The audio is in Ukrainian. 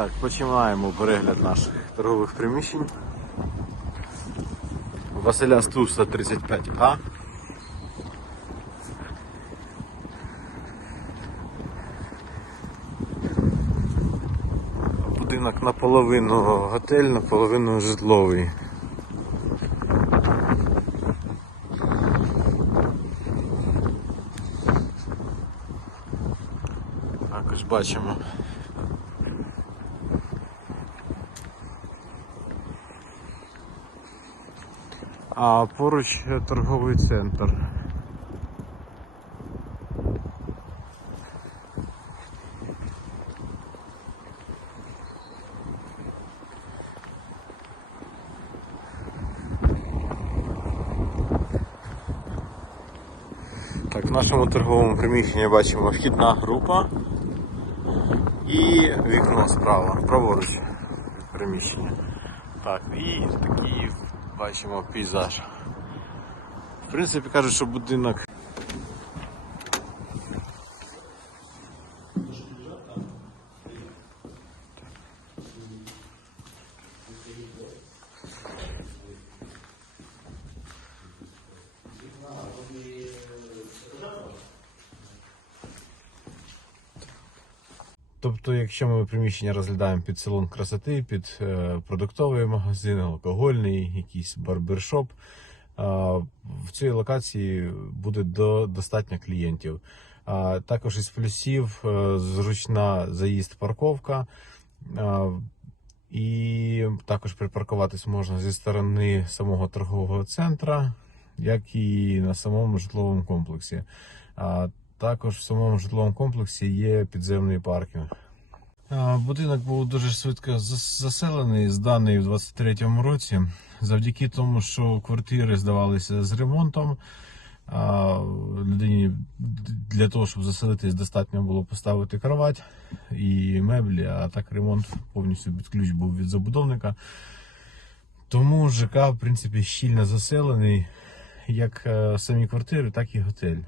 Так, починаємо перегляд наших торгових приміщень. Василя Стуса 35А. Будинок наполовину готель, наполовину житловий. Також бачимо. А поруч торговий центр. Так, в нашому торговому приміщенні бачимо вхідна група і вікно справа, праворуч приміщення. Так, і такий бачимо пейзаж. В принципі, кажуть, що будинок. Тобто, якщо ми приміщення розглядаємо під салон красоти, під е, продуктовий магазин, алкогольний, якийсь барбершоп, е, в цій локації буде до, достатньо клієнтів. Також із плюсів е, зручна заїзд парковка. е, і також припаркуватись можна зі сторони самого торгового центра, як і на самому житловому комплексі. Також в самому житловому комплексі є підземний паркінг. Будинок був дуже швидко заселений, зданий в 23-му році, завдяки тому, що квартири здавалися з ремонтом. Людині для того, щоб заселитись, достатньо було поставити кровать і меблі, а так ремонт повністю під ключ був від забудовника. Тому ЖК, в принципі, щільно заселений, як е, самі квартири, так і готель.